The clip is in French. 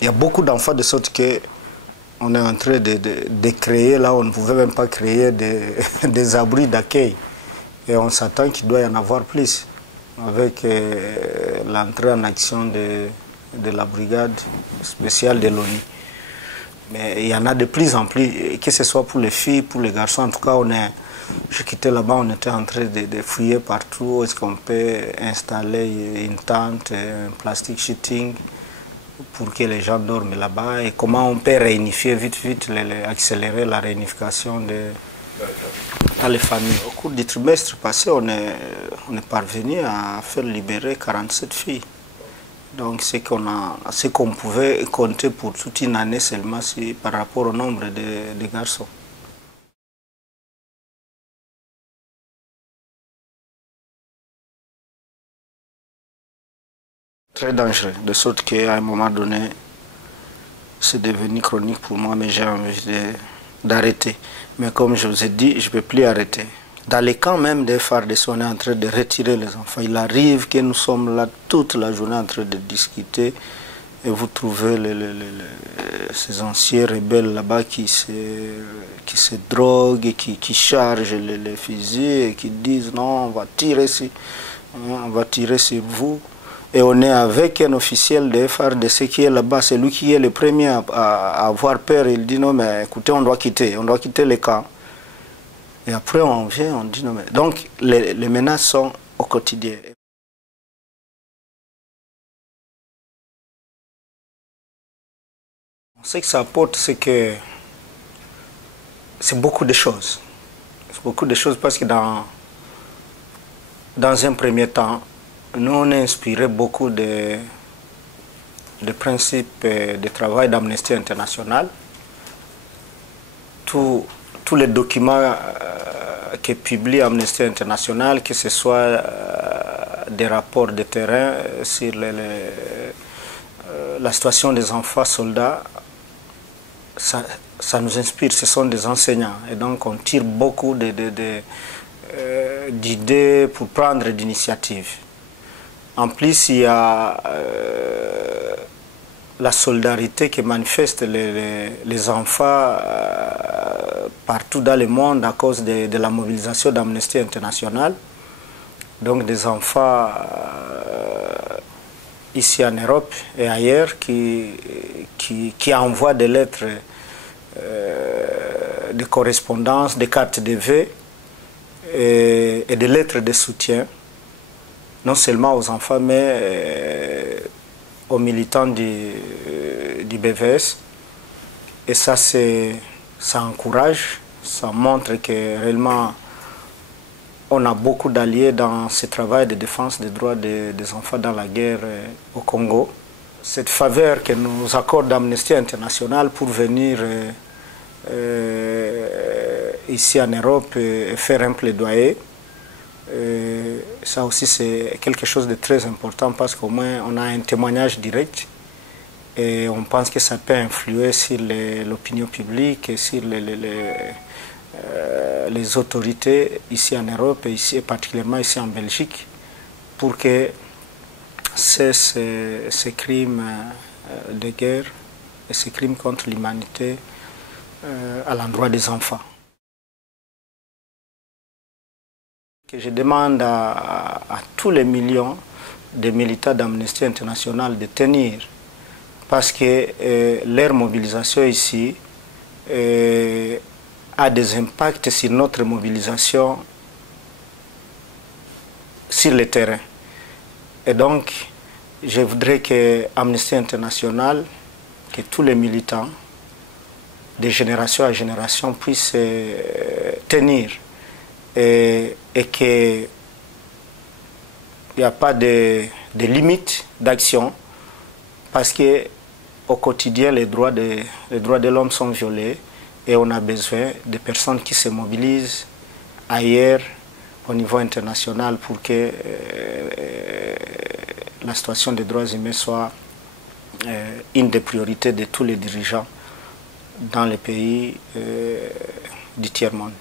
Il y a beaucoup d'enfants de sorte que on est en train de créer, là on ne pouvait même pas créer des abris d'accueil. Et on s'attend qu'il doit y en avoir plus avec l'entrée en action de la brigade spéciale de l'ONU. Mais il y en a de plus en plus, que ce soit pour les filles, pour les garçons. En tout cas, je quittais là-bas, on était en train de fouiller partout où est-ce qu'on peut installer une tente, un plastic sheeting pour que les gens dorment là-bas et comment on peut réunifier vite, accélérer la réunification dans les familles. Au cours du trimestre passé, on est parvenu à faire libérer 47 filles. Donc c'est ce qu'on pouvait compter pour toute une année seulement par rapport au nombre de garçons. Très dangereux, de sorte qu'à un moment donné, c'est devenu chronique pour moi, mais j'ai envie d'arrêter. Mais comme je vous ai dit, je ne peux plus arrêter. Dans les camps même des FARDC, on est en train de retirer les enfants. Il arrive que nous sommes là toute la journée en train de discuter et vous trouvez ces anciens rebelles là-bas qui se droguent, et qui chargent les fusils et qui disent non, on va tirer sur vous. Et on est avec un officiel de FARDC qui est là-bas, c'est lui qui est le premier à avoir peur. Il dit non mais écoutez, on doit quitter les camps. Et après on vient, on dit non mais... Donc les menaces sont au quotidien. Ce que ça apporte, c'est que c'est beaucoup de choses. C'est beaucoup de choses parce que dans un premier temps, nous on a inspiré beaucoup de principes de travail d'Amnesty International. Tous les documents que publie Amnesty International, que ce soit des rapports de terrain sur la situation des enfants soldats, ça nous inspire, ce sont des enseignants. Et donc on tire beaucoup d'idées pour prendre d'initiatives. En plus, il y a la solidarité que manifestent les enfants partout dans le monde à cause de la mobilisation d'Amnesty International. Donc des enfants ici en Europe et ailleurs qui envoient des lettres de correspondance, des cartes de vœux et des lettres de soutien, non seulement aux enfants, mais aux militants du BVS. Et ça encourage, ça montre que réellement on a beaucoup d'alliés dans ce travail de défense des droits des enfants dans la guerre au Congo. Cette faveur que nous accorde Amnesty International pour venir ici en Europe et faire un plaidoyer, ça aussi c'est quelque chose de très important parce qu'au moins on a un témoignage direct et on pense que ça peut influer sur l'opinion publique et sur les autorités ici en Europe et particulièrement ici en Belgique pour que ces crimes de guerre et ces crimes contre l'humanité à l'endroit des enfants. Que je demande à tous les millions de militants d'Amnesty International de tenir parce que leur mobilisation ici a des impacts sur notre mobilisation sur le terrain. Et donc, je voudrais que Amnesty International, que tous les militants, de génération à génération, puissent tenir et qu'il n'y a pas de limite d'action parce qu'au quotidien, les droits de l'homme sont violés et on a besoin de personnes qui se mobilisent ailleurs au niveau international pour que la situation des droits humains soit une des priorités de tous les dirigeants dans les pays du tiers-monde.